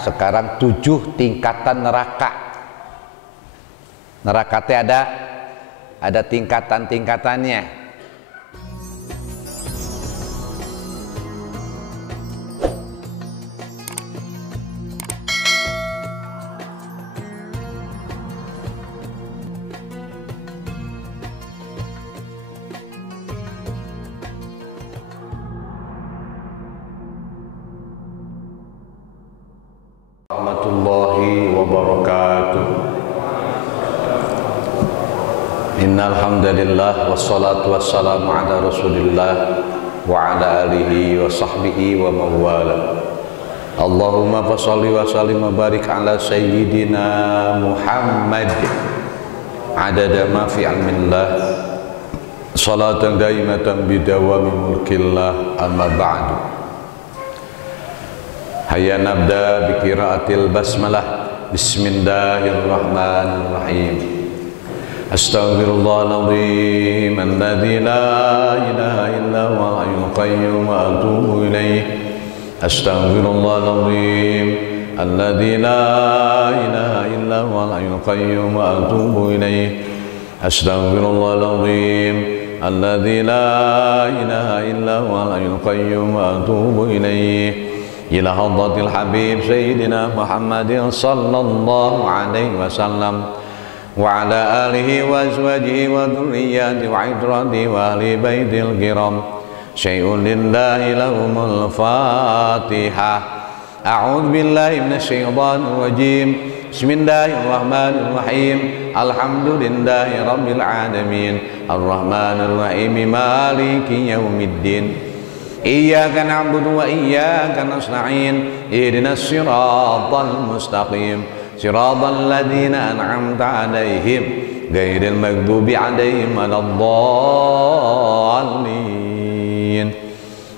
Sekarang 7 tingkatan neraka. Neraka teh ada tingkatan-tingkatannya. Warahmatullahi wabarakatuh. Innal hamdalillah wassalatu wassalamu ala Rasulillah wa ala alihi wa sahbihi wa mawala. Allahumma fasholli wa sallim wa barik ala sayyidina Muhammad adada ma fi ilmillah salatan daimatan bidawami mulkillah, amma ba'du. Hayya nabda bi qiraatil basmalah. Bismillahirrahmanirrahim. Astaghfirullahaladzim alladzi la ilaha illa huwal hayyul qayyum wa atubu ilaih. Astaghfirullahaladzim alladzi la ilaha illa huwal hayyul qayyum wa atubu ilaih. Astaghfirullahaladzim alladzi la ilaha illa huwal hayyul qayyum wa atubu ilaih. Ila hadratil habib sayyidina Muhammadin sallallahu alaihi wasallam wa ala alihi wa azwajihi wa dhurriyyati wa idrati wa ahli baitil kiram. Syai'un lillahi lahumul fatihah. A'udzu billahi minasy syaithanir rajim. Bismillahirrahmanirrahim. Alhamdulillahi rabbil alamin. Arrahmanir rahim. Maliki yaumiddin. Iyyaka na'budu wa iyyaka nasta'in. Ihdinas siratal mustaqim. Siratal ladzina an'amta 'alaihim ghairil maghdubi 'alaihim waladdallin.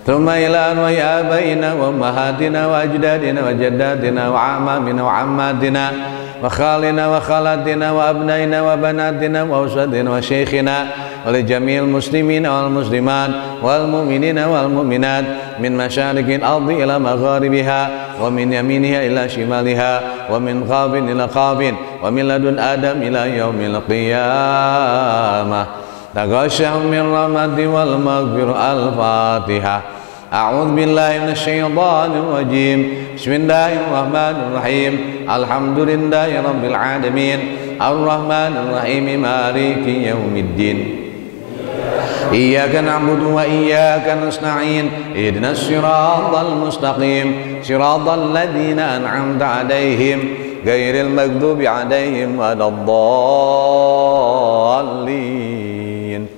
Thumma ila abaina wa ummahatina wa ajdadina wa jaddatina wa amamina wa ammatina wa khalina wa khalatina wa abnaina wa banatina wa usadina wa syekhina wa li jami'il muslimina wal muslimat wal mu'minina wal mu'minat min masyariqil ardi ila magharibiha wa min yaminiha ila shimaliha wa min qabin ila qabin wa min ladun adam ila yaumil qiyamah. Taghashshahum min rahmati wal maghfirah. Al-Fatihah. A'udzu billahi minasy syaithanir rajim. Bismillahirrahmanirrahim. Alhamdulillahi rabbil alamin. Arrahmanir rahim. Maliki yaumiddin. Iyyaka na'budu wa iyyaka nasta'in. Ihdinas siratal mustaqim. Siratal ladzina an'amta 'alaihim ghairil maghdubi 'alaihim waladdallin.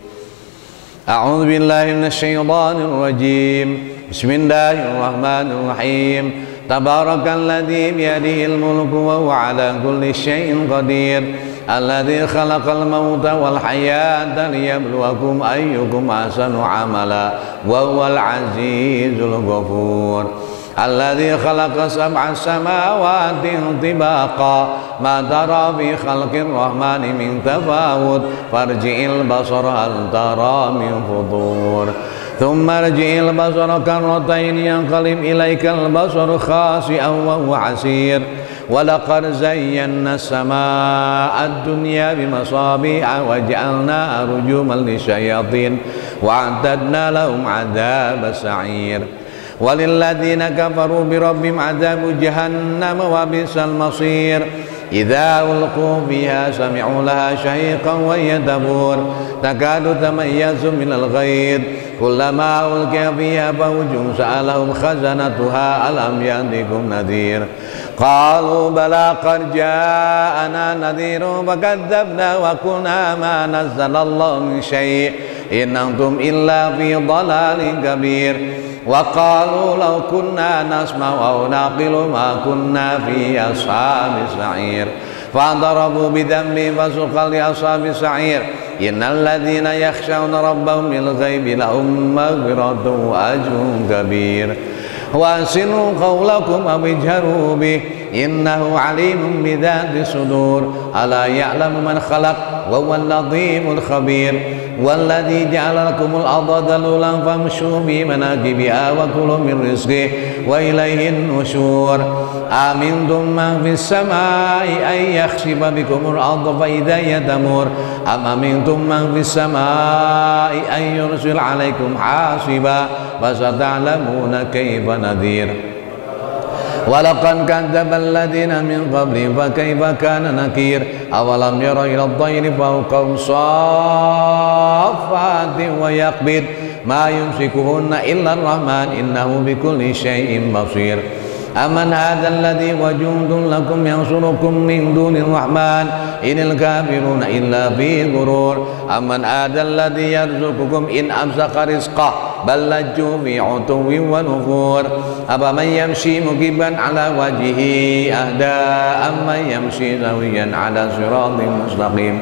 A'udzu billahi minasy syaithanir rajim. Bismillahirrahmanirrahim. Tabarakalladzi biyadihil mulku wa huwa 'ala kulli syai'in qadir. Alladzi khalaqal mauta wal hayata liyabluwakum ayyukum ahsanu 'amala wa huwal 'azizul ghafur. Alladzi khalaqa sab'a samawati tibaqa ma tara fi khalqir rahmani min tafawut farji'il basara hal tara min futur. Thumma rji'il basara karratayn yanqalib ilaikal basaru khasi'an wa huwa 'asir. Wa laqad zayyana as-samaa'a ad-dunya bimasabiha wa ja'alnaha rujuman lisyayatin wa a'tadna lahum 'adzabas sa'ir. Walilladzina kafaru birabbihim 'adzabu jahannam wa bisal masir. Idza ulqu fiha sami'u laha shahiqan wa yadabur takadu tamayyazu minal ghayr kullama ulqiya fiha fawjun sa'alahum khazanatuha alam ya'tikum nadhir. Qalu bala qad ja'ana nadhirun fakadzabna wa qulna ma nazzalallahu min syai' in antum illa fi dhalalin kabir. Wa qalu law kunna nasma'u aw naqilu ma kunna fi ashabis sa'ir. Fadarabu bidhanbi fasuqal li ashabis sa'ir. Innal ladzina yakhshawna rabbahum bil ghaibi lahum maghfiratun wa ajrun kabir. Wa asinu qawlakum aw ijharu bih innahu alimun bidzati sudur. Ala ya'lamu man khalaq wa huwal latiful khabir. Walladzi ja'ala lakumul arda dalulan famshu bi manakibiha wa kulu min rizqihi wa ilaihin nusyur. amintum man fis samai ay yakhsifa bikumul arda fa idza hiya tamur am amintum man fis samai ay yursil alaikum hasiba fasata'lamuna kaifa nadhir walaqad kadzdzaba alladziina min qablihim fakaifa kana nakir awalam yara ila at-tayri fawqahum saffaatin wa yaqbid ma yumsikuhunna illa ar-rahman innahu bikulli syai'in basir aman hadzal ladzi wajudun lakum yansurukum min dunir rahman inil kafiruna illa fi ghurur aman hadzal ladzi yarzuqukum in amsaka rizqah bal lajju fi utuwwin wa nufur afaman yamshi mukiban ala wajhihi ahda amman yamshi sawiyan ala siratin mustaqim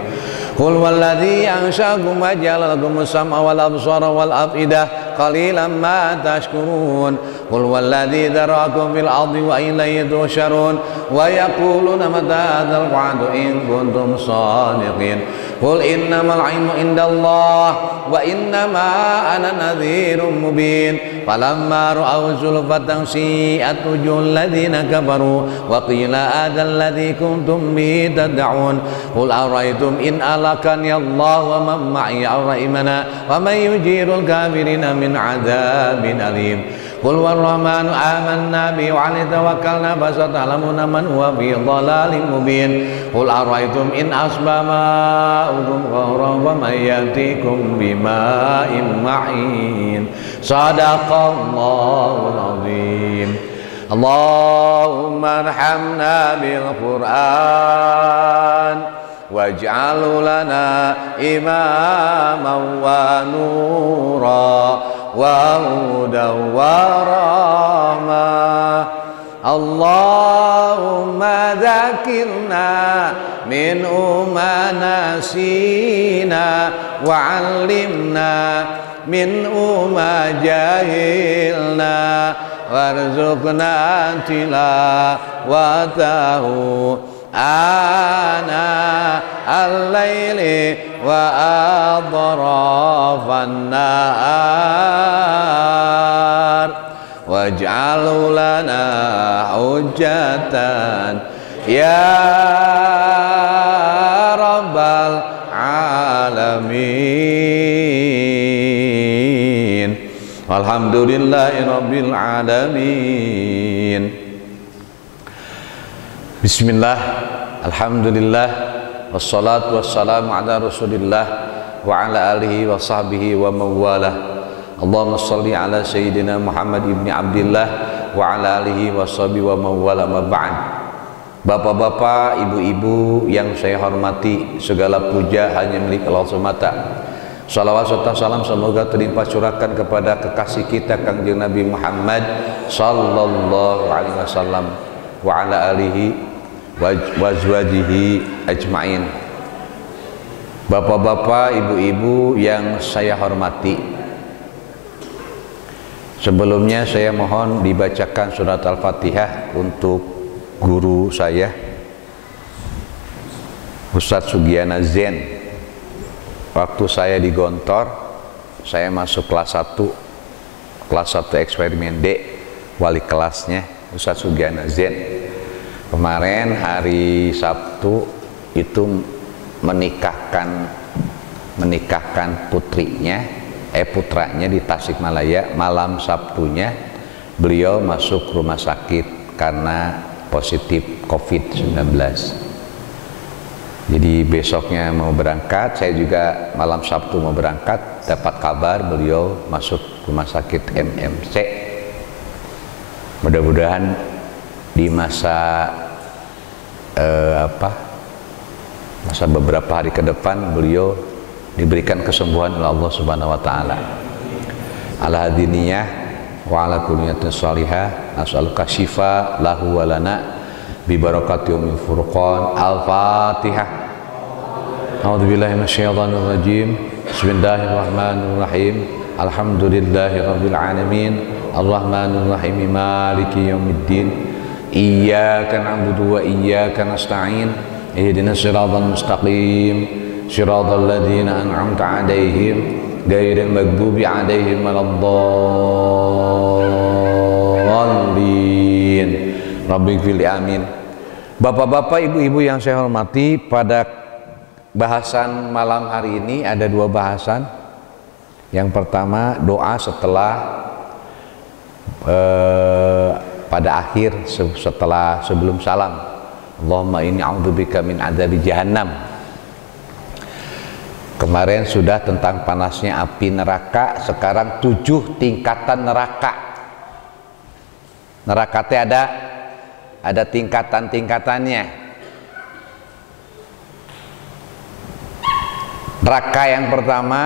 qul walladzi ansha'akum wa ja'ala lakumus sam'a wal absara wal af'idah qalilan ma tashkurun qul walladzi dzara'akum fil ardi wa ilayhi tusharun wa yaquluna mata hadzal wa'du in kuntum shadiqin qul innamal 'ilmu indallah wa innama ana nadhirun mubin falamma ra'aw zulfatan si'at wujuhul ladzina kafaru wa qila hadzal ladzi kuntum bihi tad'un qul ara'aytum in alakani Allah wa man ma'i ar-rahimana wa man yujirul kafirina min 'adzabin alim qul war-rahmanu amanna bihi wa 'alayhi tawakkalna fasata'lamuna man huwa fi dhalalin mubin qul ara'aytum in asbaha ma'ukum ghawran wa man ya'tikum bima'in ma'in sadaqallahul azim Allahumma arhamna bil Qur'an waj'alhu lana imaman wa nura wa hudan wa rahmah Allahumma dzakirna minhu ma nasina wa 'allimna minhu ma jahilna warzuqna tilawatahu ana al-laili wa adrafan nahar waj'alhu lana hujjatan ya rabbal alamin alhamdulillahi rabbil alamin. Bismillah, alhamdulillah, wassalatu wassalamu ala rasulillah wa ala alihi wa sahbihi wa mawalah. Allahumma salli ala sayyidina Muhammad ibni Abdillah wa ala alihi wa sahbihi wa mawalah ma ba'd. Bapak-bapak, ibu-ibu yang saya hormati, segala puja hanya milik Allah semata. Salawat serta salam semoga terlimpah curahkan kepada kekasih kita Kangjeng Nabi Muhammad sallallahu alaihi wasallam wa ala alihi wazwajihi ajmain. Bapak-bapak, ibu-ibu yang saya hormati, sebelumnya saya mohon dibacakan surat Al-Fatihah untuk guru saya Ustadz Sugiana Zen. Waktu saya di Gontor, saya masuk kelas 1 eksperimen D, wali kelasnya Ustadz Sugiana Zen. Kemarin hari Sabtu itu menikahkan putranya di Tasikmalaya. Malam Sabtunya beliau masuk rumah sakit karena positif COVID-19. Jadi besoknya mau berangkat, saya juga malam Sabtu mau berangkat, dapat kabar beliau masuk rumah sakit MMC. Mudah-mudahan di masa beberapa hari ke depan beliau diberikan kesembuhan oleh Allah Subhanahu wa taala. Ala hadiniyah wa ala kulliyatin shalihah as'aluka syifa lahu wa lana bi barakati yaumil furqan. Al-Fatihah. A'udzubillahi minasyaitonir rajim. Bismillahirrahmanirrahim. Alhamdulillahirabbil alamin. Arrahmanir rahim. Maliki yaumiddin. Iyyaka na'budu wa iyyaka nasta'in. Ihdinas siratal mustaqim. Siratal ladzina an'amta 'alaihim ghairil maghdubi 'alaihim waladdallin. Rabbi fili amin. Bapak-bapak, ibu-ibu yang saya hormati, pada bahasan malam hari ini ada dua bahasan. Yang pertama doa setelah pada akhir sebelum salam. Allahumma inni a'udzubika min adzabi jahannam. Kemarin sudah tentang panasnya api neraka, sekarang 7 tingkatan neraka. Neraka teh ada tingkatan-tingkatannya. Neraka yang pertama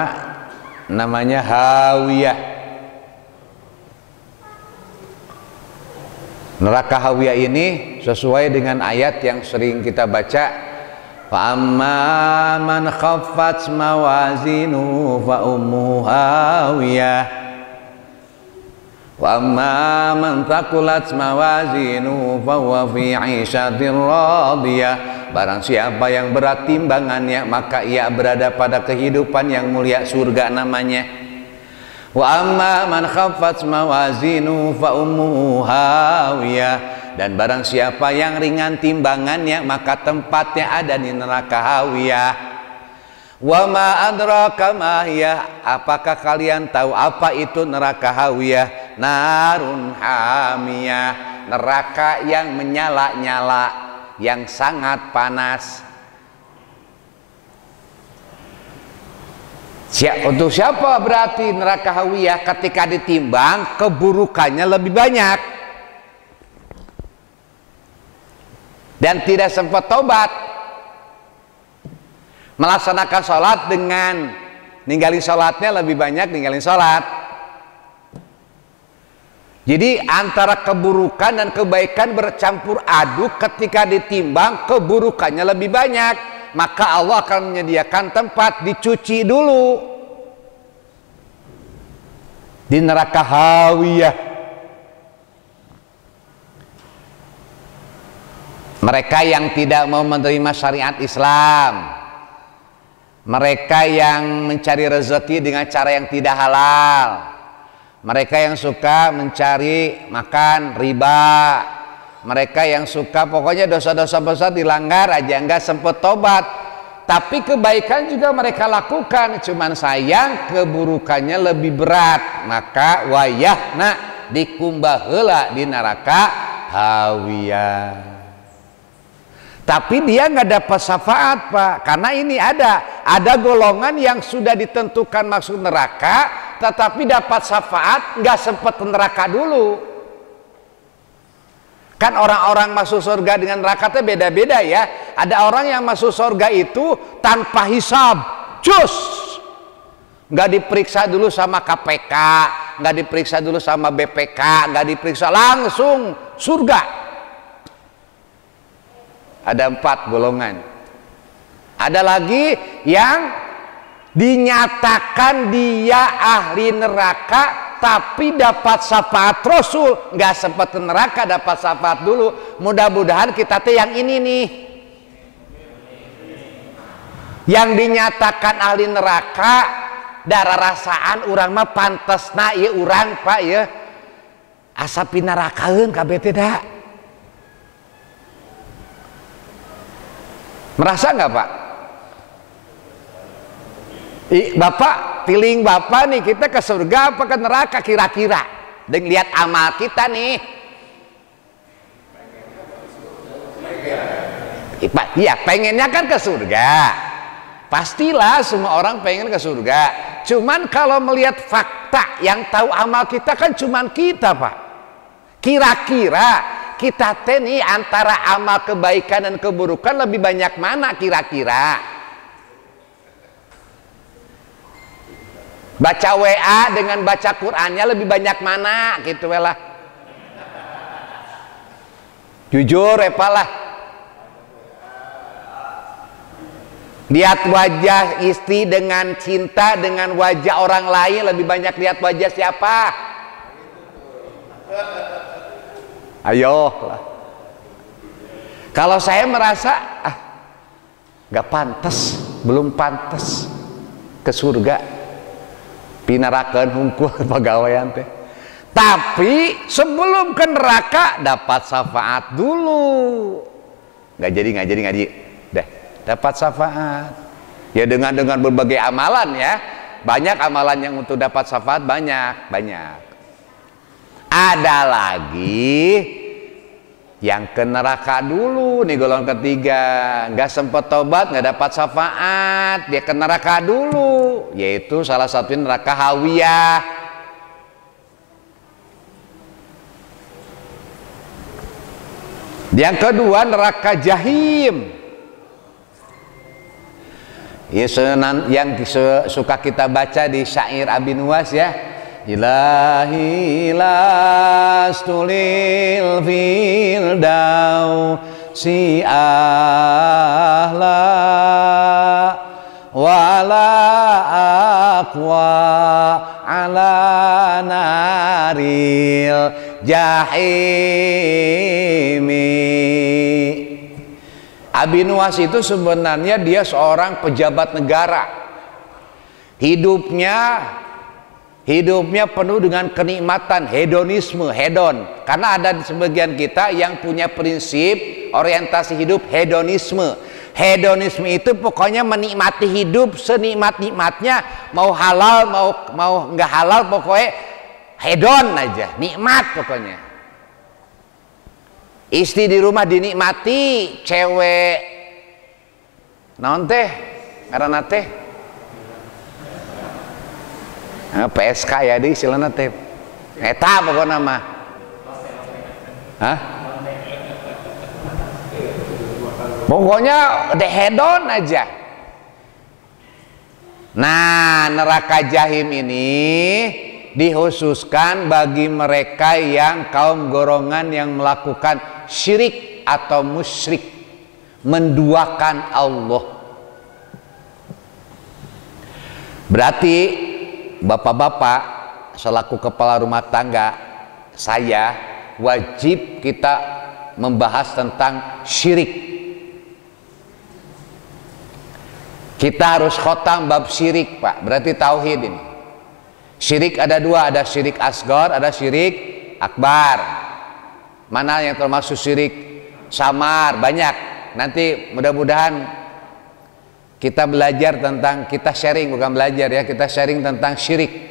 namanya hawiyah. Neraka hawiyah ini sesuai dengan ayat yang sering kita baca, fa amma man khaffat mawazinu fa ummuhu hawiyah wa amma man thaqulat mawazinu fa huwa fi 'ishatir radiyah. Barang siapa yang berat timbangannya, maka ia berada pada kehidupan yang mulia, surga namanya. Wa amma man khaffat mawazinu fa ummuhu hawiyah. Dan barang siapa yang ringan timbangannya, maka tempatnya ada di neraka hawiyah. Wa ma adraka ma hiya. Apakah kalian tahu apa itu neraka hawiyah? Narun hamiyah. Neraka yang menyala-nyala, yang sangat panas. Untuk siapa berarti neraka hawiyah? Ketika ditimbang, keburukannya lebih banyak dan tidak sempat tobat, melaksanakan sholat dengan ninggalin sholatnya lebih banyak ninggalin sholat. Jadi antara keburukan dan kebaikan bercampur aduk, ketika ditimbang keburukannya lebih banyak, maka Allah akan menyediakan tempat dicuci dulu di neraka hawiyah. Mereka yang tidak mau menerima syariat Islam, mereka yang mencari rezeki dengan cara yang tidak halal, mereka yang suka mencari makan riba, mereka yang suka pokoknya dosa-dosa besar dilanggar aja, nggak sempat tobat, tapi kebaikan juga mereka lakukan, cuman sayang keburukannya lebih berat, maka wayahna dikumbah heula di neraka hawiyah. Tapi dia nggak dapat syafaat, Pak, karena ini ada golongan yang sudah ditentukan masuk neraka, tetapi dapat syafaat nggak sempat ke neraka dulu. Kan orang-orang masuk surga dengan neraka itu beda-beda ya. Ada orang yang masuk surga itu tanpa hisab, cus, nggak diperiksa dulu sama KPK, nggak diperiksa dulu sama BPK, nggak diperiksa, langsung surga. Ada 4 golongan. Ada lagi yang dinyatakan dia ahli neraka, tapi dapat syafaat Rasul, nggak sempat ke neraka, dapat syafaat dulu. Mudah-mudahan kita teh yang ini nih, yang dinyatakan ahli neraka, darah rasaan urang mah pantesna ya urang, Pak ya, asa pinarakaeun kabeh teh da. Merasa nggak, Pak? Bapak, feeling Bapak nih, kita ke surga apa ke neraka kira-kira? Dan lihat amal kita nih. Iya, pengennya kan ke surga. Pastilah semua orang pengen ke surga. Cuman kalau melihat fakta, yang tahu amal kita kan cuman kita, Pak. Kira-kira kita teh nih antara amal kebaikan dan keburukan lebih banyak mana kira-kira? Baca WA dengan baca Qur'annya lebih banyak mana gitu lah. Jujur lah. Lihat wajah istri dengan cinta dengan wajah orang lain, lebih banyak lihat wajah siapa? Ayo lah. Kalau saya merasa nggak pantas, belum pantas ke surga, pinarakeun hungkul pagawean teh. Tapi sebelum ke neraka dapat syafaat dulu. Nggak jadi. Dah, dapat syafaat. Ya dengan berbagai amalan ya. Banyak amalan yang untuk dapat syafaat, banyak. Ada lagi yang ke neraka dulu nih, golongan ketiga, nggak sempat tobat, nggak dapat syafaat, dia ke neraka dulu, yaitu salah satu neraka hawiyah. Yang kedua neraka jahim. Yang suka kita baca di syair Abi Nuwas ya, Ilahi lastulil firdausi ahla wala aqwa ala naril jahimi. Abi Nuwas itu sebenarnya dia seorang pejabat negara. Hidupnya penuh dengan kenikmatan, hedonisme, hedon. Karena ada sebagian kita yang punya prinsip orientasi hidup hedonisme. Hedonisme itu pokoknya menikmati hidup senikmat-nikmatnya, mau halal mau nggak halal, pokoknya hedon aja, nikmat pokoknya. Istri di rumah dinikmati, cewek naon teh ngaranna teh PSK ya di istilahna teh eta pokokna mah. Hah? Pokoknya udah hedon aja. Nah, neraka jahim ini dikhususkan bagi mereka yang kaum golongan yang melakukan syirik atau musyrik, menduakan Allah. Berarti bapak-bapak selaku kepala rumah tangga, saya wajib kita membahas tentang syirik. Kita harus khotam bab syirik, Pak. Berarti tauhid ini. Syirik ada dua, ada syirik asghar, ada syirik akbar. Mana yang termasuk syirik samar? Banyak. Nanti mudah-mudahan kita belajar tentang, kita sharing, bukan belajar ya, kita sharing tentang syirik.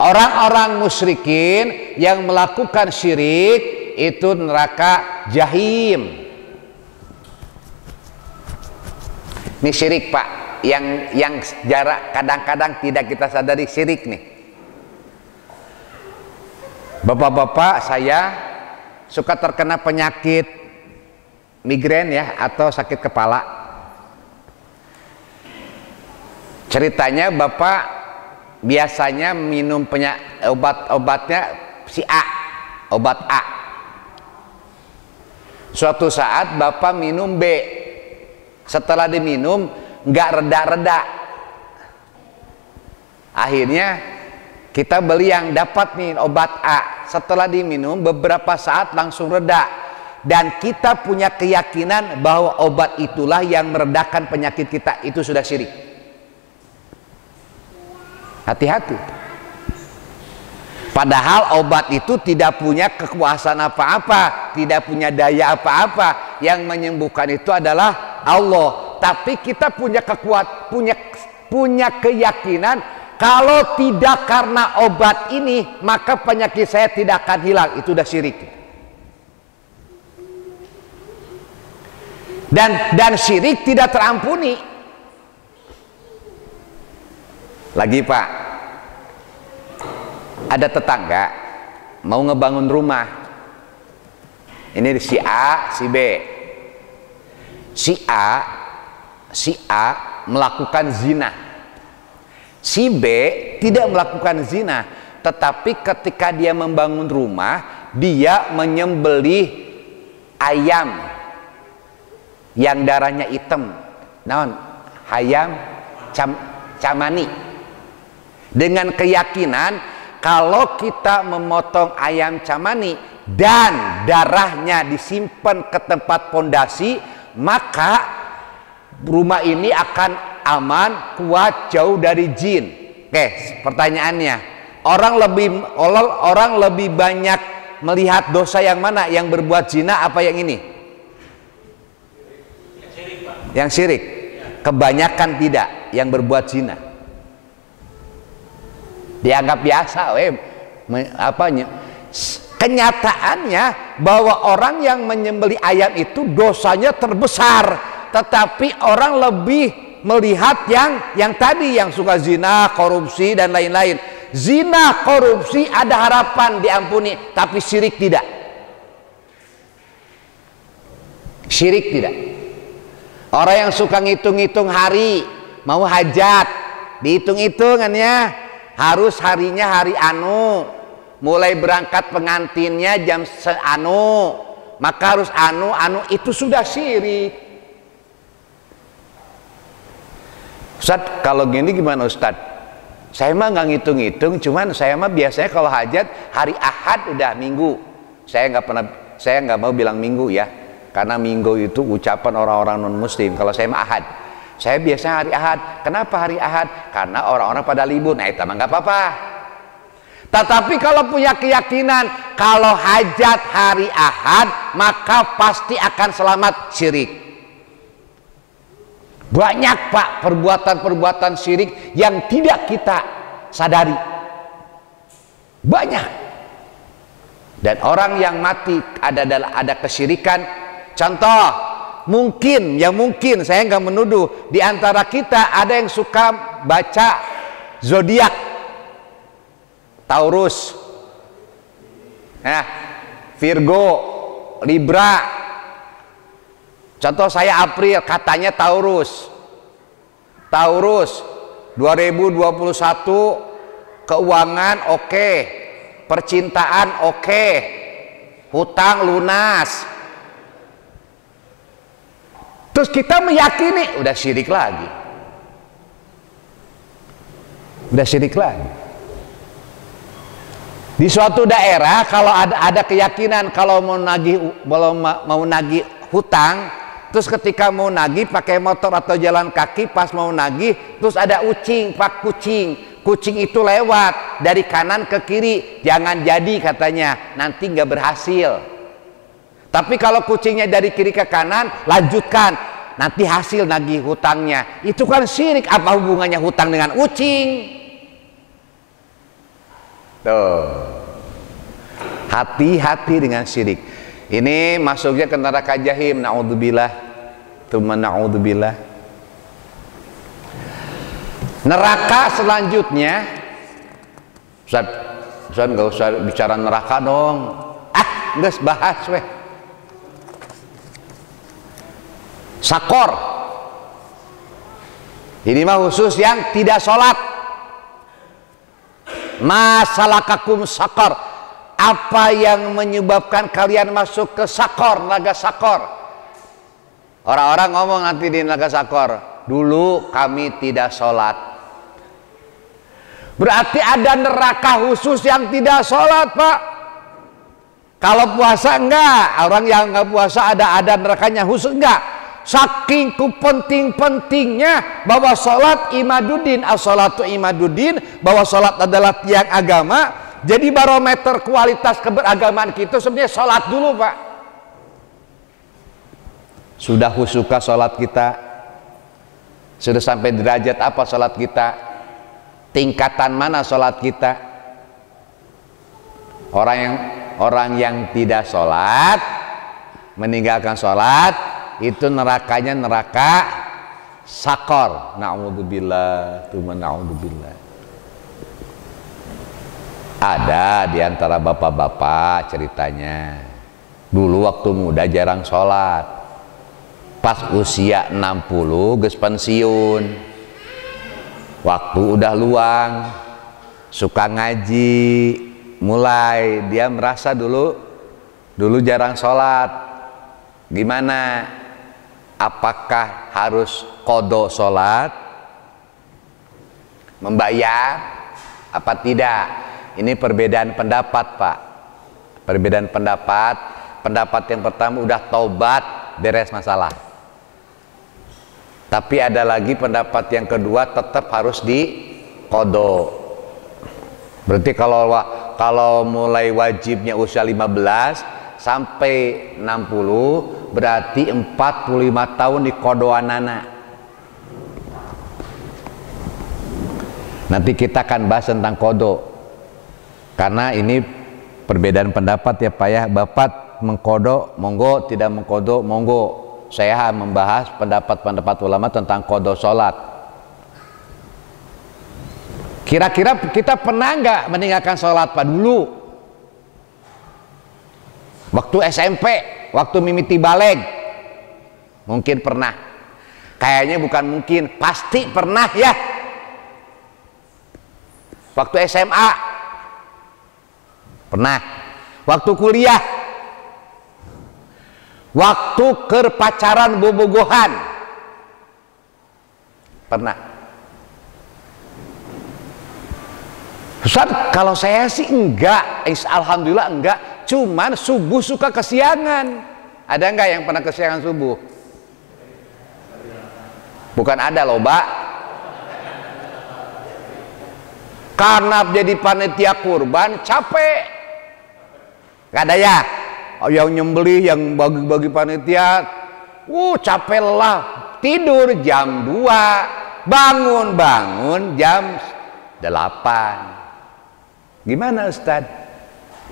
Orang-orang musyrikin yang melakukan syirik itu neraka jahim. Ini syirik, Pak, yang jarak kadang-kadang tidak kita sadari syirik nih. Bapak-bapak, saya suka terkena penyakit migrain ya, atau sakit kepala. Ceritanya bapak biasanya minum obatnya si A, obat A. Suatu saat bapak minum B. Setelah diminum nggak reda-reda. Akhirnya kita beli yang dapat nih obat A. Setelah diminum beberapa saat langsung reda. Dan kita punya keyakinan bahwa obat itulah yang meredakan penyakit kita. Itu sudah syirik. Hati-hati. Padahal obat itu tidak punya kekuasaan apa-apa, tidak punya daya apa-apa. Yang menyembuhkan itu adalah Allah. Tapi kita punya punya keyakinan kalau tidak karena obat ini maka penyakit saya tidak akan hilang. Itu sudah syirik. Dan syirik tidak terampuni. Lagi Pak, ada tetangga mau ngebangun rumah. Ini si A, si B. Si A melakukan zina. Si B tidak melakukan zina, tetapi ketika dia membangun rumah, dia menyembelih ayam yang darahnya hitam. Naon? Ayam camani. Dengan keyakinan kalau kita memotong ayam camani dan darahnya disimpan ke tempat pondasi, maka rumah ini akan aman, kuat, jauh dari jin. Oke, pertanyaannya, orang lebih banyak melihat dosa yang mana? Yang berbuat zina apa yang ini? Yang syirik. Kebanyakan tidak yang berbuat zina. Dianggap biasa, kenyataannya bahwa orang yang menyembelih ayam itu dosanya terbesar, tetapi orang lebih melihat yang tadi, yang suka zina, korupsi dan lain-lain. Zina, korupsi ada harapan diampuni, tapi syirik tidak. Syirik tidak. Orang yang suka ngitung-ngitung hari, mau hajat, dihitung-hitungannya harus harinya hari anu, mulai berangkat pengantinnya jam seanu, maka harus anu itu sudah syirik. Ustaz, kalau gini gimana Ustaz? Saya mah nggak ngitung-ngitung, cuman saya mah biasanya kalau hajat hari Ahad udah Minggu. Saya nggak mau bilang Minggu ya, karena Minggu itu ucapan orang-orang non Muslim. Kalau saya mah Ahad, saya biasanya hari Ahad. Kenapa hari Ahad? Karena orang-orang pada libur. Nah itu mah nggak apa-apa. Tetapi kalau punya keyakinan kalau hajat hari Ahad maka pasti akan selamat, syirik. Banyak Pak perbuatan-perbuatan syirik yang tidak kita sadari. Banyak. Dan orang yang mati ada kesyirikan. Contoh, mungkin saya nggak menuduh, di antara kita ada yang suka baca zodiak, Taurus, Virgo, Libra. Contoh saya April, katanya Taurus 2021 keuangan oke, percintaan oke, hutang lunas. Terus kita meyakini, udah syirik lagi. Di suatu daerah kalau ada keyakinan kalau mau nagih hutang, terus ketika mau nagih pakai motor atau jalan kaki, pas mau nagih terus ada Pak kucing itu lewat dari kanan ke kiri, jangan jadi katanya, nanti nggak berhasil. Tapi kalau kucingnya dari kiri ke kanan, lanjutkan, nanti hasil nagih hutangnya. Itu kan syirik. Apa hubungannya hutang dengan kucing? Tuh, hati-hati dengan syirik. Ini masuknya ke neraka jahim, naudzubillah, tsumma naudzubillah. Neraka selanjutnya, Ustaz nggak usah bicara neraka dong. Nggak bahas weh. Sakor. Ini mah khusus yang tidak sholat. Masalakakum sakor. Apa yang menyebabkan kalian masuk ke sakor, neraka sakor? Orang-orang ngomong nanti di neraka sakor, dulu kami tidak sholat. Berarti ada neraka khusus yang tidak sholat Pak. Kalau puasa enggak, orang yang enggak puasa ada nerakanya khusus enggak. Saking penting-pentingnya bahwa sholat imaduddin, as-sholatu imaduddin, bahwa sholat adalah tiang agama. Jadi barometer kualitas keberagaman kita sebenarnya sholat dulu Pak. Sudah khusyukah sholat kita? Sudah sampai derajat apa sholat kita? Tingkatan mana sholat kita? Orang yang tidak sholat, meninggalkan sholat, itu nerakanya neraka sakor. Na'udzubillah, tsumma na'udzubillah. Ada di antara bapak-bapak ceritanya, dulu waktu muda jarang sholat, pas usia 60 geus pensiun, waktu udah luang, suka ngaji, mulai dia merasa dulu jarang sholat. Gimana? Apakah harus qodho sholat, membayar apa tidak? Ini perbedaan pendapat Pak. Perbedaan pendapat. Pendapat yang pertama udah taubat, beres masalah. Tapi ada lagi pendapat yang kedua, tetap harus di qodho. Berarti kalau mulai wajibnya usia 15 sampai 60 berarti 45 tahun di kodoanana. Nanti kita akan bahas tentang kodo, karena ini perbedaan pendapat ya Pak ya. Bapak mengkodo monggo, tidak mengkodo monggo. Saya membahas pendapat-pendapat ulama tentang kodo sholat. Kira-kira kita pernah nggak meninggalkan sholat Pak dulu? Waktu SMP, waktu mimiti baleg, mungkin pernah. Kayaknya bukan mungkin, pasti pernah ya. Waktu SMA, pernah. Waktu kuliah, waktu kerpacaran bobogohan, pernah. Ustaz, kalau saya sih enggak, alhamdulillah enggak. Cuman subuh suka kesiangan. Ada enggak yang pernah kesiangan subuh? Bukan ada loba. Karena jadi panitia kurban capek. Gak ada ya? Oh, yang nyembeli, yang bagi-bagi panitia, capek lelah. Tidur jam 2, bangun jam 8. Gimana Ustaz?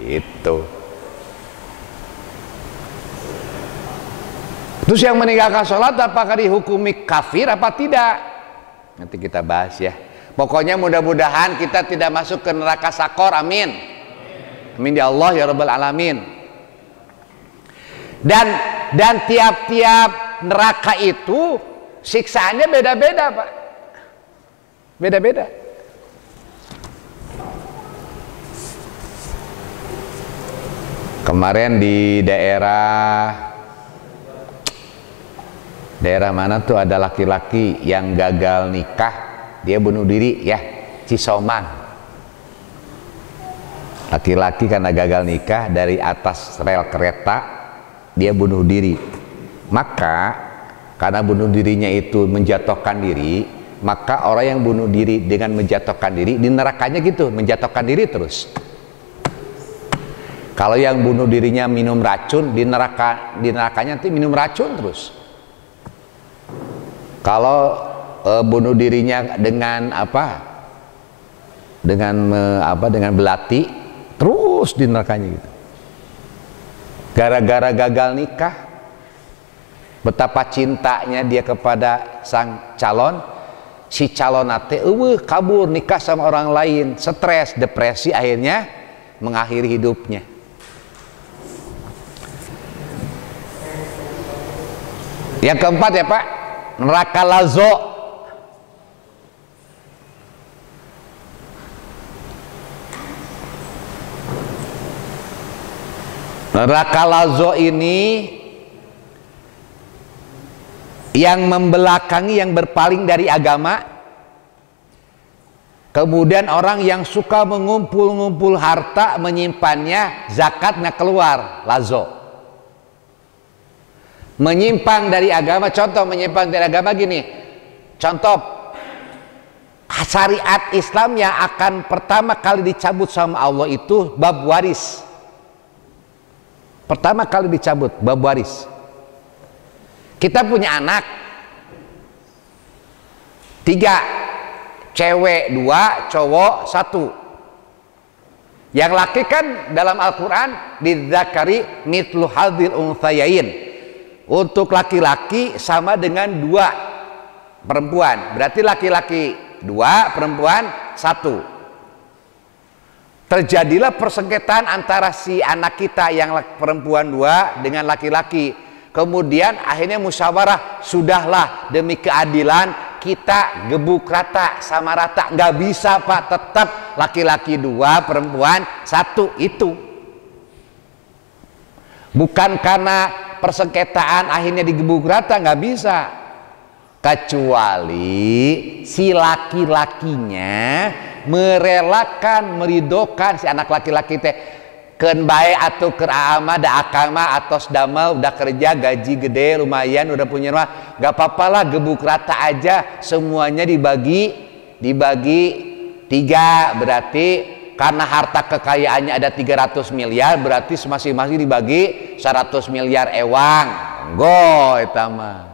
Itu. Terus yang meninggalkan sholat apakah dihukumi kafir apa tidak? Nanti kita bahas ya. Pokoknya mudah-mudahan kita tidak masuk ke neraka sakor, amin. Amin ya Allah ya Rabbal Alamin. Dan tiap-tiap neraka itu siksaannya beda-beda Pak. Beda-beda. Kemarin di daerah mana tuh ada laki-laki yang gagal nikah, dia bunuh diri ya, Cisomang. Laki-laki karena gagal nikah dari atas rel kereta dia bunuh diri. Maka karena bunuh dirinya itu menjatuhkan diri, maka orang yang bunuh diri dengan menjatuhkan diri di nerakanya gitu, menjatuhkan diri terus. Kalau yang bunuh dirinya minum racun di nerakanya nanti minum racun terus. Kalau bunuh dirinya dengan dengan belati terus di nerakanya gitu. Gara-gara gagal nikah, betapa cintanya dia kepada sang calon, si calon nate kabur nikah sama orang lain, stres, depresi, akhirnya mengakhiri hidupnya. Yang keempat ya Pak, neraka lazo. Neraka lazo ini yang membelakangi, yang berpaling dari agama. Kemudian orang yang suka mengumpul-ngumpul harta, menyimpannya, zakat nggak keluar, lazo. Menyimpang dari agama, contoh menyimpang dari agama gini, contoh syariat Islam yang akan pertama kali dicabut sama Allah itu bab waris. Pertama kali dicabut bab waris. Kita punya anak 3, cewek 2, cowok 1. Yang laki kan dalam Al-Quran lidzakari mithlu hadzil unthayain. Untuk laki-laki sama dengan 2 perempuan, berarti laki-laki 2, perempuan 1. Terjadilah persengketaan antara si anak kita yang perempuan 2 dengan laki-laki. Kemudian akhirnya musyawarah, sudahlah demi keadilan kita gebuk rata, sama rata. Nggak bisa Pak, tetap laki-laki 2, perempuan 1 itu. Bukan karena persengketaan akhirnya digebuk rata, nggak bisa, kecuali si laki-lakinya merelakan, meridokan si anak laki-laki teh ken bae atau ker aama da akama atau damel udah kerja gaji gede lumayan udah punya rumah, nggak apa-apa lah gebuk rata aja, semuanya dibagi 3, berarti karena harta kekayaannya ada 300 miliar, berarti masing-masing dibagi 100 miliar ewang. Monggo eta mah.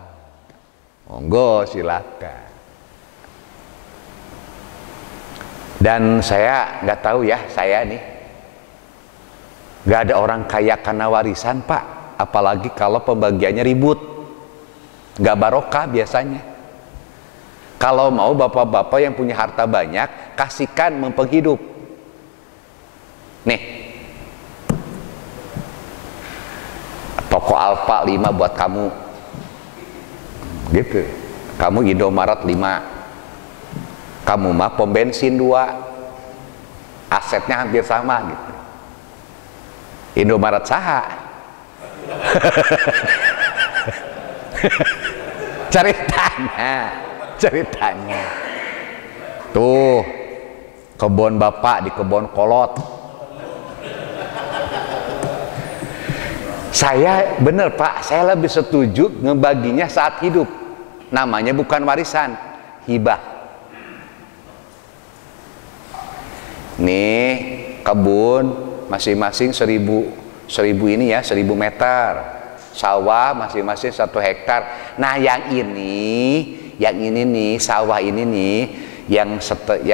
Monggo silakan. Dan saya nggak tahu ya, saya nih nggak ada orang kaya karena warisan Pak, apalagi kalau pembagiannya ribut, nggak barokah biasanya. Kalau mau bapak-bapak yang punya harta banyak, kasihkan mempenghidup. Nih, toko Alfa 5 buat kamu, gitu. Kamu Indomaret 5, kamu mah pom bensin 2, asetnya hampir sama gitu. Indomaret saha? ceritanya tuh kebun bapak di kebun kolot. Saya bener Pak, saya lebih setuju ngebaginya saat hidup. Namanya bukan warisan, hibah. Nih kebun masing-masing 1000 ini ya, 1000 meter. Sawah masing-masing 1 hektar. Nah yang ini nih sawah ini nih yang 1000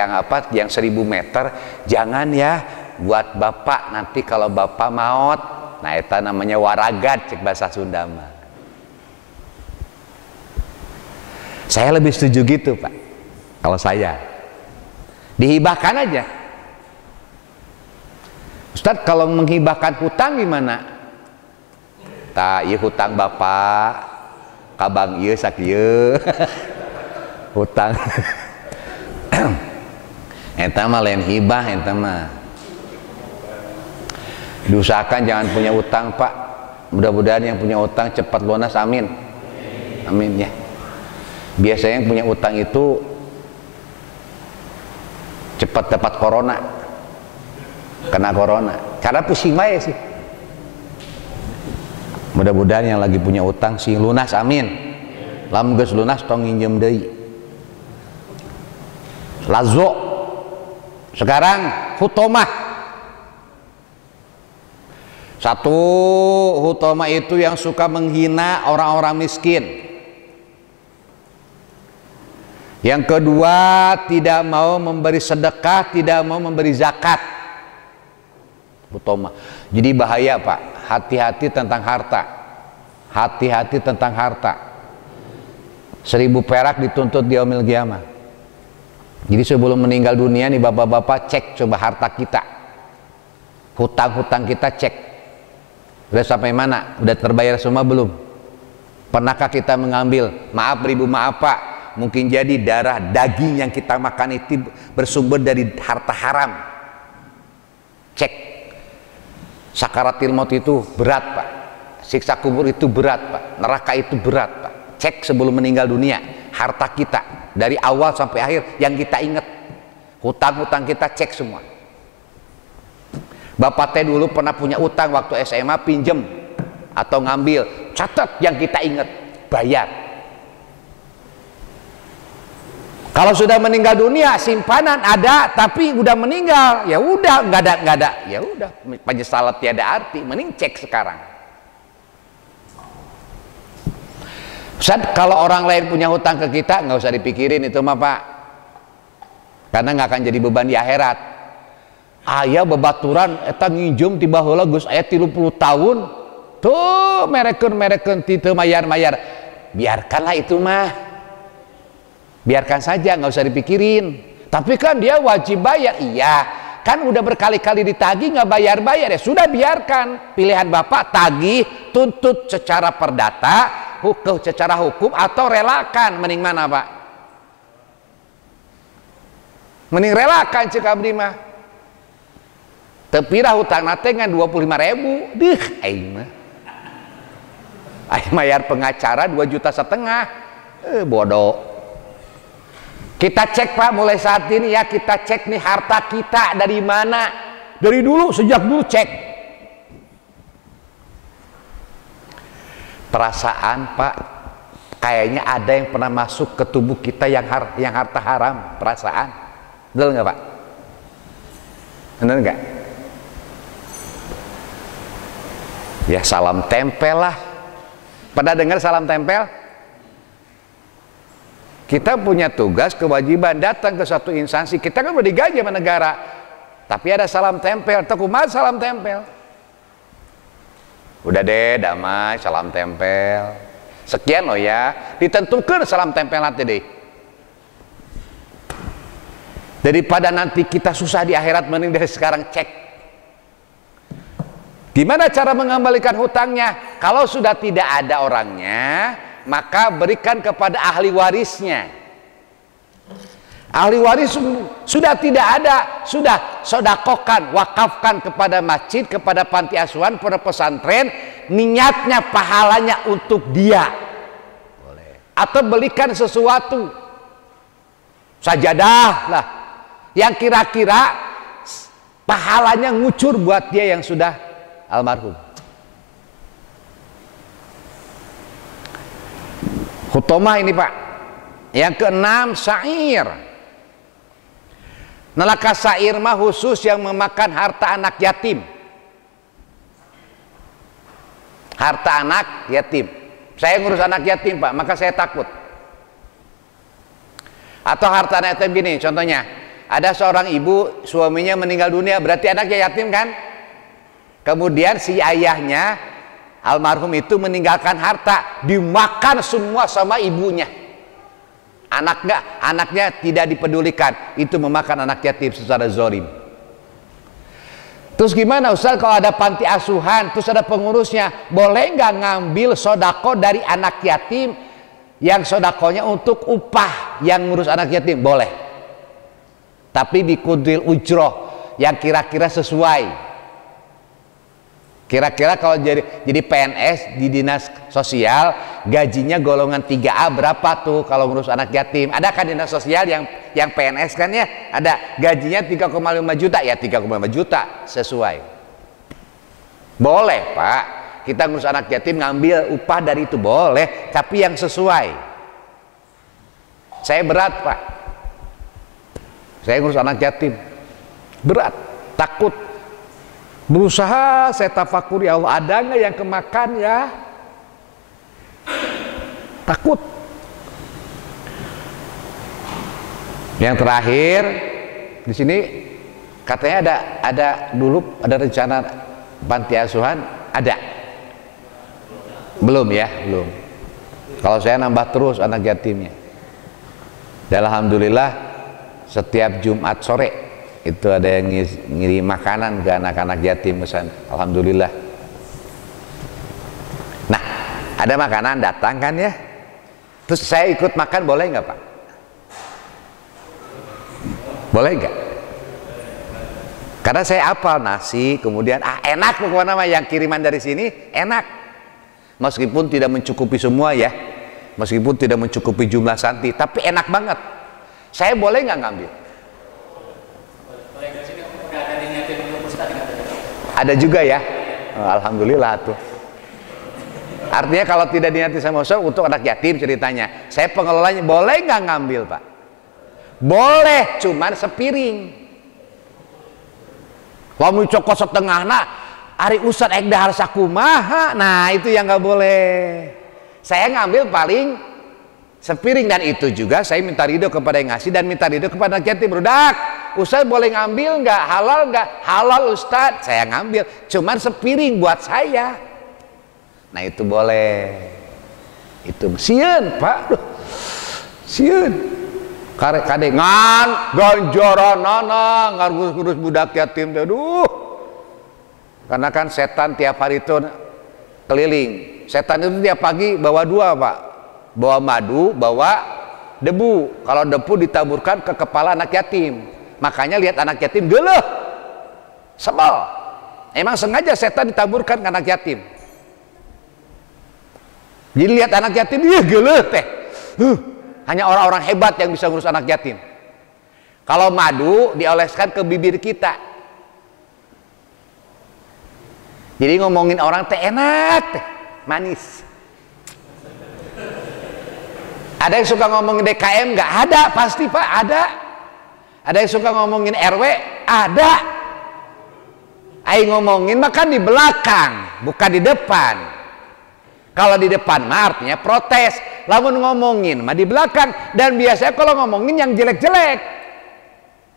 meter jangan ya buat bapak nanti kalau bapak maut. Nah itu namanya waragat cek bahasa Sunda mah. Saya lebih setuju gitu Pak. Kalau saya dihibahkan aja. Ustadz kalau menghibahkan hutang gimana? Tak, iya hutang bapak, kabang iya sak iya, hutang. Eta mah lain hibah, eta mah. Diusahakan jangan punya utang Pak. Mudah-mudahan yang punya utang cepat lunas, amin. Amin ya. Biasanya yang punya utang itu cepat dapat corona, kena corona. Karena pusing aja sih. Mudah-mudahan yang lagi punya utang sih lunas, amin. Lamun geus lunas tong nginjem deui. Lazo. Sekarang hutomah. Satu, hutomah itu yang suka menghina orang-orang miskin. Yang kedua, tidak mau memberi sedekah, tidak mau memberi zakat. Hutomah. Jadi bahaya Pak. Hati-hati tentang harta. Hati-hati tentang harta. 1000 perak dituntut di yaumil qiyamah. Jadi sebelum meninggal dunia nih bapak-bapak cek coba harta kita. Hutang-hutang kita cek. Udah sampai mana? Udah terbayar semua belum? Pernahkah kita mengambil? Maaf beribu maaf Pak. Mungkin jadi darah daging yang kita makan itu bersumber dari harta haram. Cek. Sakaratil maut itu berat Pak. Siksa kubur itu berat Pak. Neraka itu berat Pak. Cek sebelum meninggal dunia harta kita dari awal sampai akhir yang kita ingat. Hutang-hutang kita cek semua. Bapak teh dulu pernah punya utang waktu SMA, pinjem atau ngambil, catat yang kita ingat, bayar. Kalau sudah meninggal dunia simpanan ada, tapi udah meninggal, ya udah nggak ada, ya udah penyesalan tiada arti, mending cek sekarang. Ustaz, kalau orang lain punya hutang ke kita nggak usah dipikirin itu mah Pak, karena nggak akan jadi beban di akhirat. Ayah bebaturan, eta nginjem tiba heula geus aya 30 tahun, tuh mereken titu mayar, biarkanlah itu mah. Biarkan saja, nggak usah dipikirin. Tapi kan dia wajib bayar, iya. Kan udah berkali-kali ditagih nggak bayar-bayar ya sudah biarkan. Pilihan Bapak tagih, tuntut secara perdata, secara hukum atau relakan. Mending mana Pak? Mending relakan cek abdi mah. Tepira hutang nate ngan 25.000. Dih, aing mah. Aing bayar pengacara 2,5 juta. Bodoh. Kita cek Pak mulai saat ini ya, kita cek nih harta kita dari mana. Dari dulu, sejak dulu cek. Perasaan Pak, kayaknya ada yang pernah masuk ke tubuh kita yang harta haram. Perasaan. Betul nggak Pak? Benar nggak? Ya salam tempel lah. Pernah dengar salam tempel? Kita punya tugas, kewajiban datang ke suatu instansi. Kita kan udah digaji sama negara, tapi ada salam tempel. Takumat salam tempel. Udah deh, damai, salam tempel. Sekian loh ya, ditentukan salam tempel nanti deh. Daripada nanti kita susah di akhirat, mending dari sekarang cek. Gimana cara mengembalikan hutangnya? Kalau sudah tidak ada orangnya, maka berikan kepada ahli warisnya. Ahli waris sudah tidak ada, sudah sodakokan, wakafkan kepada masjid, kepada panti asuhan, pada pesantren, niatnya pahalanya untuk dia. Boleh. Atau belikan sesuatu, sajadah lah, yang kira-kira pahalanya ngucur buat dia yang sudah almarhum. Khutomah ini Pak. Yang keenam, syair. Nalaka syair mah khusus yang memakan harta anak yatim. Harta anak yatim. Saya ngurus anak yatim Pak, maka saya takut. Atau harta anak yatim gini, contohnya, ada seorang ibu, suaminya meninggal dunia, berarti anaknya yatim kan? Kemudian si ayahnya almarhum itu meninggalkan harta, dimakan semua sama ibunya. Anaknya tidak dipedulikan, itu memakan anak yatim secara zolim. Terus gimana Ustaz kalau ada panti asuhan, terus ada pengurusnya, boleh nggak ngambil sodako dari anak yatim yang sodakonya untuk upah yang ngurus anak yatim? Boleh, tapi bikudril ujroh, yang kira-kira sesuai. Kira-kira kalau jadi PNS di dinas sosial, gajinya golongan 3A berapa tuh kalau ngurus anak yatim? Ada kan dinas sosial yang PNS kan ya? Ada gajinya 3,5 juta, ya 3,5 juta sesuai. Boleh Pak, kita ngurus anak yatim ngambil upah dari itu, boleh, tapi yang sesuai. Saya berat Pak, saya ngurus anak yatim berat, takut. Berusaha saya tafakur, ya Allah, ada nggak yang kemakan ya? Takut. Yang terakhir di sini katanya ada rencana panti asuhan, ada? Belum ya, belum. Kalau saya nambah terus anak yatimnya. Dan alhamdulillah setiap Jumat sore itu ada yang ngirim makanan ke anak-anak yatim pesan. Alhamdulillah. Nah, ada makanan datang kan ya, terus saya ikut makan, boleh nggak Pak? Boleh nggak? Karena saya apal nasi, kemudian enak pokoknya mah yang kiriman dari sini enak, meskipun tidak mencukupi semua ya, meskipun tidak mencukupi jumlah santi, tapi enak banget. Saya boleh nggak ngambil? Ada juga ya, alhamdulillah tuh. Artinya kalau tidak diniati sama Ustaz untuk anak yatim ceritanya, saya pengelolanya, boleh nggak ngambil Pak? Boleh, cuman sepiring. Kalau mau cokot setengah, nah ari Ustaz ek dahar sakumaha, nah itu yang nggak boleh. Saya ngambil paling sepiring, dan itu juga saya minta ridho kepada yang ngasih dan minta ridho kepada anak yatim. Budak, Ustaz boleh ngambil nggak? Halal nggak? Halal Ustaz, saya ngambil, cuman sepiring buat saya. Nah itu boleh. Itu sieun Pak, sieun. Kadengan ganjaranana ngurus budak yatim, aduh. Karena kan setan tiap hari itu keliling. Setan itu tiap pagi bawa dua Pak, bawa madu, bawa debu. Kalau debu ditaburkan ke kepala anak yatim, makanya lihat anak yatim geuleuh, sebel. Emang sengaja setan ditaburkan ke anak yatim. Jadi lihat anak yatim dia geuleuh teh. Hanya orang-orang hebat yang bisa ngurus anak yatim. Kalau madu dioleskan ke bibir kita, jadi ngomongin orang teh enak teh, manis. Ada yang suka ngomongin DKM nggak? Ada, pasti Pak, ada. Ada yang suka ngomongin RW? Ada. Aing ngomongin mah kan di belakang, bukan di depan. Kalau di depan mah artinya protes. Lamun ngomongin mah di belakang. Dan biasanya kalau ngomongin yang jelek-jelek.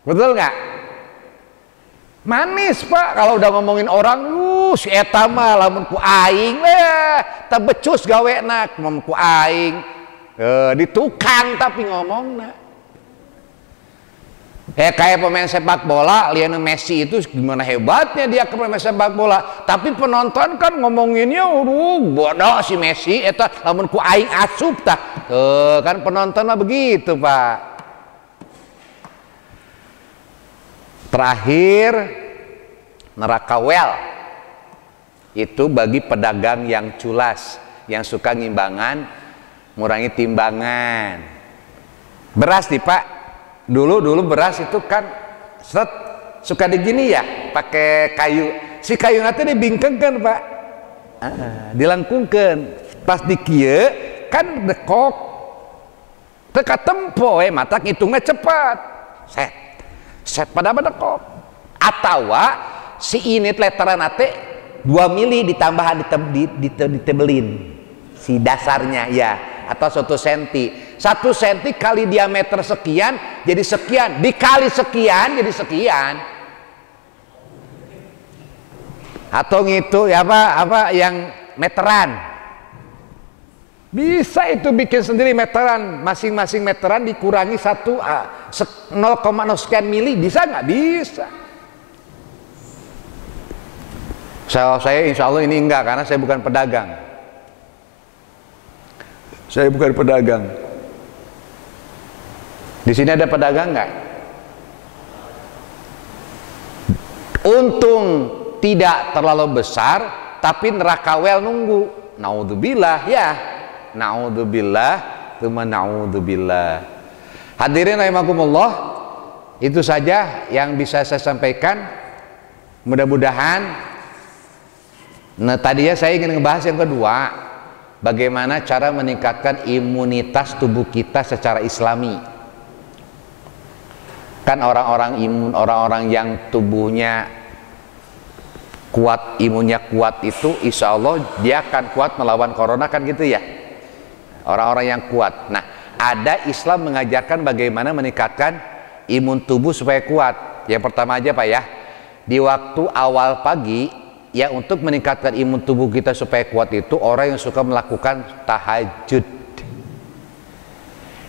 Betul nggak? Manis Pak kalau udah ngomongin orang, si eta mah lamun ku aing tebecus gawena ngomong ku aing. Di tukang tapi ngomongna. Kayak pemain sepak bola, Lionel Messi itu gimana hebatnya dia ke pemain sepak bola. Tapi penonton kan ngomonginnya, bodoh si Messi, eta lamun ku aing asup tah. Kan penonton mah begitu Pak. Terakhir, neraka well. Itu bagi pedagang yang culas, yang suka ngimbangan, ngurangi timbangan. Beras nih Pak. Dulu beras itu kan suka digini ya, pakai kayu. Si kayu nanti dibingkengkan Pak, dilangkungkan. Pas dikieu kan dekok, teka tempo, mata ngitungnya cepat. Set pada dekok. Atawa si ini letteran nate 2 mili ditambahan ditebelin si dasarnya ya, atau 1 senti. 1 senti kali diameter sekian jadi sekian, dikali sekian jadi sekian. Atau gitu ya apa yang meteran. Bisa itu bikin sendiri meteran, masing-masing meteran dikurangi 0,0 sekian mili, bisa nggak? Bisa. Saya insya Allah ini enggak, karena saya bukan pedagang. Saya bukan pedagang. Di sini ada pedagang nggak? Untung tidak terlalu besar, tapi neraka well nunggu. Naudzubillah ya, naudzubillah, tsumma naudzubillah. Hadirin rahimakumullah, itu saja yang bisa saya sampaikan. Mudah-mudahan. Nah tadinya saya ingin ngebahas yang kedua, bagaimana cara meningkatkan imunitas tubuh kita secara islami. Kan orang-orang imun, orang-orang yang tubuhnya kuat, imunnya kuat itu insya Allah dia akan kuat melawan corona, kan gitu ya, orang-orang yang kuat. Nah ada Islam mengajarkan bagaimana meningkatkan imun tubuh supaya kuat. Yang pertama aja Pak ya, di waktu awal pagi ya, untuk meningkatkan imun tubuh kita supaya kuat itu orang yang suka melakukan tahajud.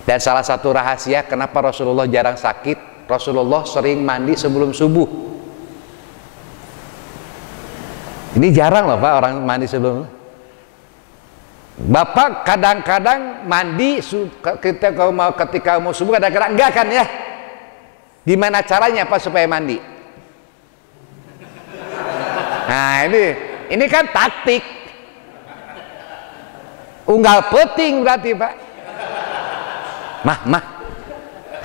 Dan salah satu rahasia kenapa Rasulullah jarang sakit, Rasulullah sering mandi sebelum subuh. Ini jarang loh Pak orang mandi sebelum. Bapak kadang-kadang mandi ketika mau subuh, kadang-kadang enggak kan ya? Gimana caranya Pak supaya mandi? Nah ini kan taktik. Unggal peting berarti Pak. Mah,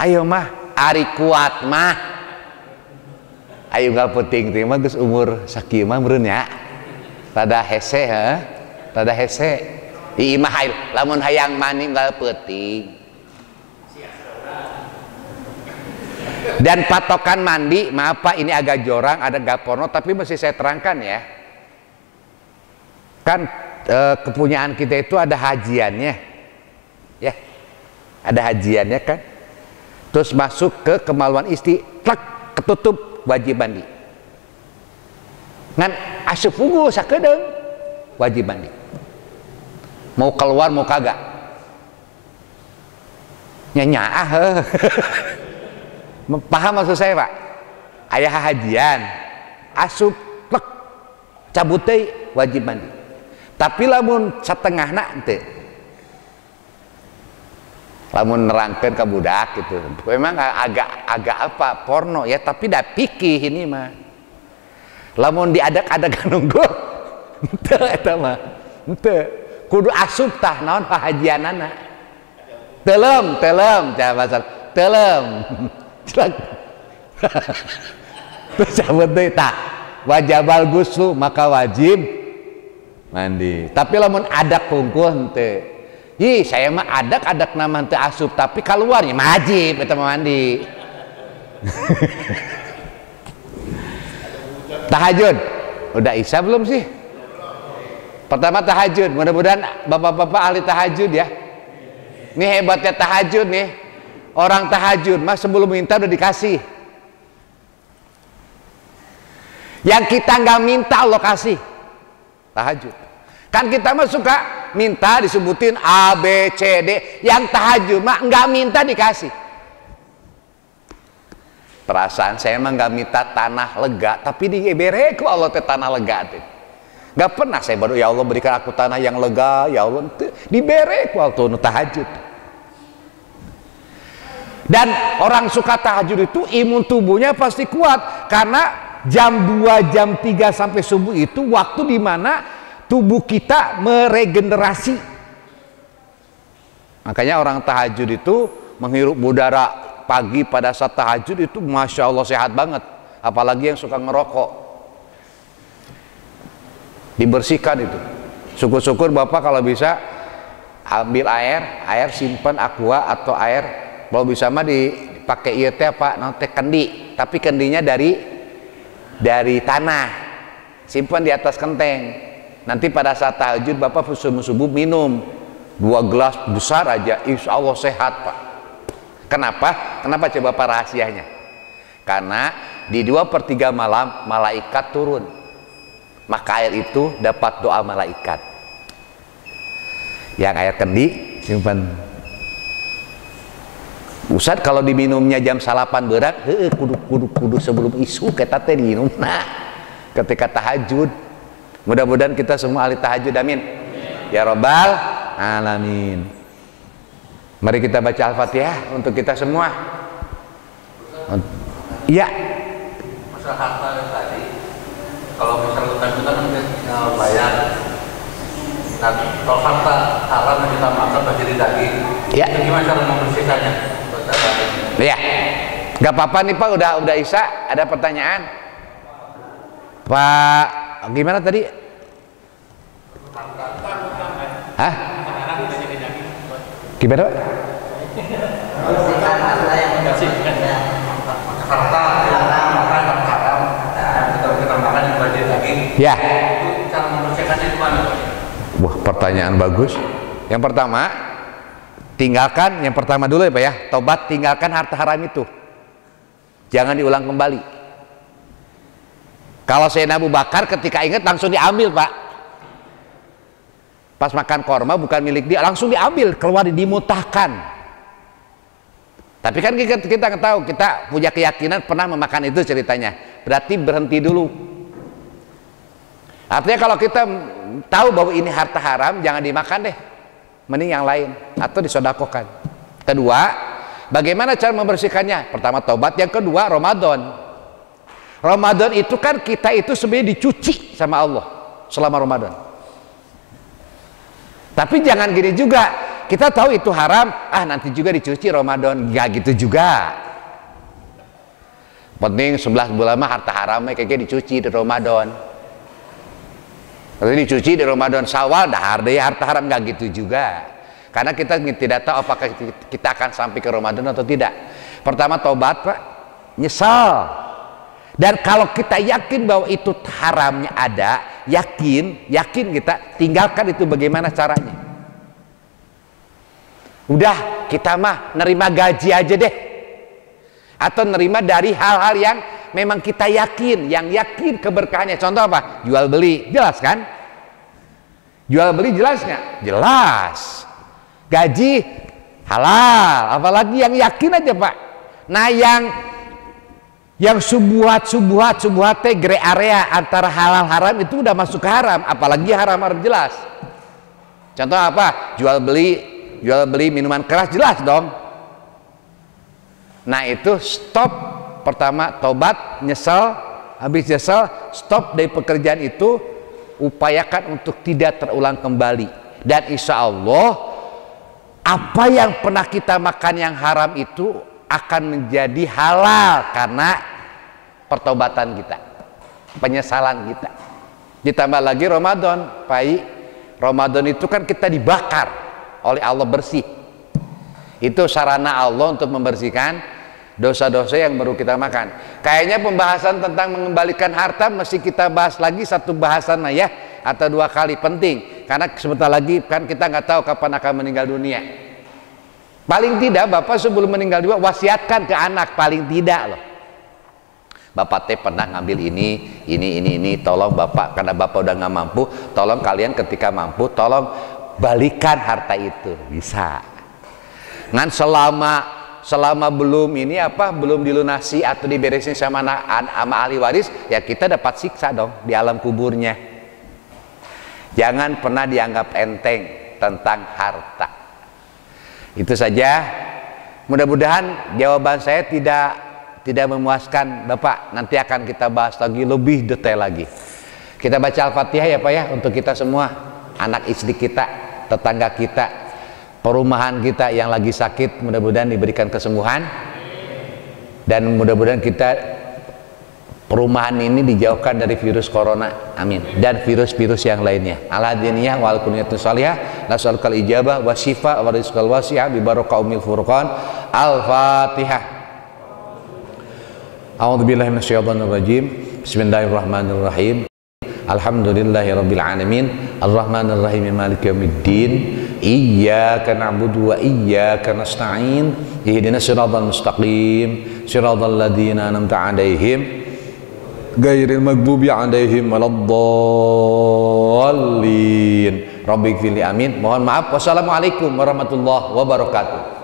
ayo mah. Ari kuat mah, ayo unggal peting teh mah geus umur sakieu mah meureun nya. Rada hese rada hese. Ieu mah lamun hayang mani unggal peting. Dan patokan mandi, maaf Pak ini agak jorang, ada gaporno, tapi mesti saya terangkan ya. Kan kepunyaan kita itu ada hajiannya, ya, ada hajiannya kan. Terus masuk ke kemaluan istri, klak, ketutup, wajib mandi. Ngan asup unggul sakedeung, wajib mandi. Mau keluar mau kagak, nyanyaah. Paham maksud saya Pak? Ayah hajian, asup, klak, cabut deui, wajib mandi. Tapi lamun satengahna teu, lamun nerangkeun ka budak gitu, memang agak apa porno ya, tapi dah pikih ini mah. Lamun diadak-adak nunggu, henteu eta mah, henteu. Kudu asup tah naon hajianana. Telem, jangan pasal telem. Terus cabut deui tah. Wajibal ghusl, maka wajib mandi. Tapi lamun adak kungkuh henteu. Ih, saya mah adak nama teu asup, tapi keluarnya wajib eta mandi. Tahajud. Udah isya belum sih? Pertama tahajud. Mudah-mudahan bapak-bapak ahli tahajud ya. Ini hebatnya tahajud nih. Orang tahajud mah sebelum minta udah dikasih. Yang kita nggak minta Allah kasih. Tahajud. Kan kita mah suka minta disebutin A, B, C, D. Yang tahajud mah nggak minta dikasih. Perasaan saya emang nggak minta tanah lega, tapi diberi ku Allah teh tanah lega teh. Nggak pernah saya baru ya Allah berikan aku tanah yang lega, ya Allah diberi ku waktu tahajud. Dan orang suka tahajud itu imun tubuhnya pasti kuat karena jam 2, jam 3 sampai subuh itu waktu di mana tubuh kita meregenerasi. Makanya orang tahajud itu menghirup udara pagi pada saat tahajud itu Masya Allah sehat banget. Apalagi yang suka ngerokok, dibersihkan itu. Syukur-syukur Bapak kalau bisa ambil air simpan aqua atau air, kalau bisa mah dipakai ieu teh apa nanti kendi, tapi kendinya dari tanah, simpan di atas genteng. Nanti pada saat tahajud Bapak subuh minum 2 gelas besar aja, insya Allah sehat Pak. Kenapa? Kenapa coba Pak rahasianya? Karena di 2/3 malam malaikat turun, maka air itu dapat doa malaikat. Yang air kendi simpan. Ustad kalau diminumnya jam 8 berat, kudu sebelum isu kita teh diminum. Nah, ketika tahajud, mudah-mudahan kita semua ahli tahajud, amin. Ya Rabbal alamin. Mari kita baca Al-Fatihah untuk kita semua. Iya. Masalah harta tadi, kalau misalnya kita bayar, nah kalau harta haram yang kita makan menjadi daging, ya. Itu gimana cara membersihkannya? Iya. Gak apa-apa nih Pak, udah Isya. Ada pertanyaan? Pak, gimana tadi? Hah? Gimana Pak? Harta haram kita makan yang menjadi daging. Ya. Itu cara membersihkannya gimana? Wah, pertanyaan bagus. Yang pertama, tinggalkan, yang pertama dulu ya Pak ya, tobat, tinggalkan harta haram itu. Jangan diulang kembali. Kalau Sayyidina Abu Bakar ketika ingat langsung diambil Pak. Pas makan korma bukan milik dia, langsung diambil, keluar dimutahkan. Tapi kan kita tahu, kita punya keyakinan pernah memakan itu ceritanya. Berarti berhenti dulu. Artinya kalau kita tahu bahwa ini harta haram, jangan dimakan deh. Mending yang lain atau disodakokan. Kedua, bagaimana cara membersihkannya? Pertama tobat, yang kedua Ramadan. Ramadan itu kan kita itu sebenarnya dicuci sama Allah selama Ramadan. Tapi jangan gini juga, kita tahu itu haram, nanti juga dicuci Ramadan, gak gitu juga. Penting 11 bulan mah harta haramnya kayak dicuci di Ramadan. Kalau dicuci di Ramadan Syawal, dah harta haram gak gitu juga. Karena kita tidak tahu apakah kita akan sampai ke Ramadan atau tidak. Pertama tobat Pak, nyesal. Dan kalau kita yakin bahwa itu haramnya ada, yakin kita tinggalkan itu. Bagaimana caranya? Udah, kita mah nerima gaji aja deh, atau nerima dari hal-hal yang memang kita yakin, yang yakin keberkahannya. Contoh apa? Jual beli, jelas kan? Jual beli jelas nggak? Jelas. Gaji halal, apalagi yang yakin aja Pak. Nah yang subuhat teh gray area antara halal haram itu udah masuk ke haram, apalagi haram jelas. Contoh apa? Jual beli minuman keras, jelas dong. Nah itu stop. Pertama tobat, nyesel, habis nyesel stop dari pekerjaan itu, upayakan untuk tidak terulang kembali. Dan insya Allah apa yang pernah kita makan yang haram itu akan menjadi halal karena pertobatan kita, penyesalan kita. Ditambah lagi Ramadan, Pak I, Ramadan itu kan kita dibakar oleh Allah bersih. Itu sarana Allah untuk membersihkan dosa-dosa yang baru kita makan. Kayaknya pembahasan tentang mengembalikan harta mesti kita bahas lagi satu bahasan lah ya, atau 2 kali, penting. Karena sebentar lagi kan kita nggak tahu kapan akan meninggal dunia. Paling tidak Bapak sebelum meninggal juga wasiatkan ke anak, paling tidak loh. Bapak teh pernah ngambil ini, tolong Bapak, karena Bapak udah nggak mampu, tolong kalian ketika mampu, tolong balikan harta itu, bisa. Ngan selama belum belum dilunasi atau diberesin sama ahli waris, ya kita dapat siksa dong di alam kuburnya. Jangan pernah dianggap enteng tentang harta. Itu saja. Mudah-mudahan jawaban saya tidak memuaskan Bapak. Nanti akan kita bahas lagi lebih detail lagi. Kita baca Al-Fatihah ya Pak ya, untuk kita semua, anak istri kita, tetangga kita, perumahan kita yang lagi sakit, mudah-mudahan diberikan kesembuhan, dan mudah-mudahan kita perumahan ini dijauhkan dari virus corona, amin, dan virus-virus yang lainnya. Ala diniyah wal kunyatus salihah, nasalukal ijabah wa syifa wa rizqal wasi'ah bi barakah umil furqan. Al-Fatihah. A'udzubillahi minasyaitonir rajim. Bismillahirrahmanirrahim. Alhamdulillahirabbil alamin. Arrahmanir rahim maliki yaumiddin. Iyyaka na'budu wa iyyaka nasta'in. Ihdinas siratal mustaqim. Siratal ladzina an'amta 'alaihim ghairil maghdubi 'alaihim waladdallin. Rabbighfirli, amin. Mohon maaf. Wassalamualaikum warahmatullahi wabarakatuh.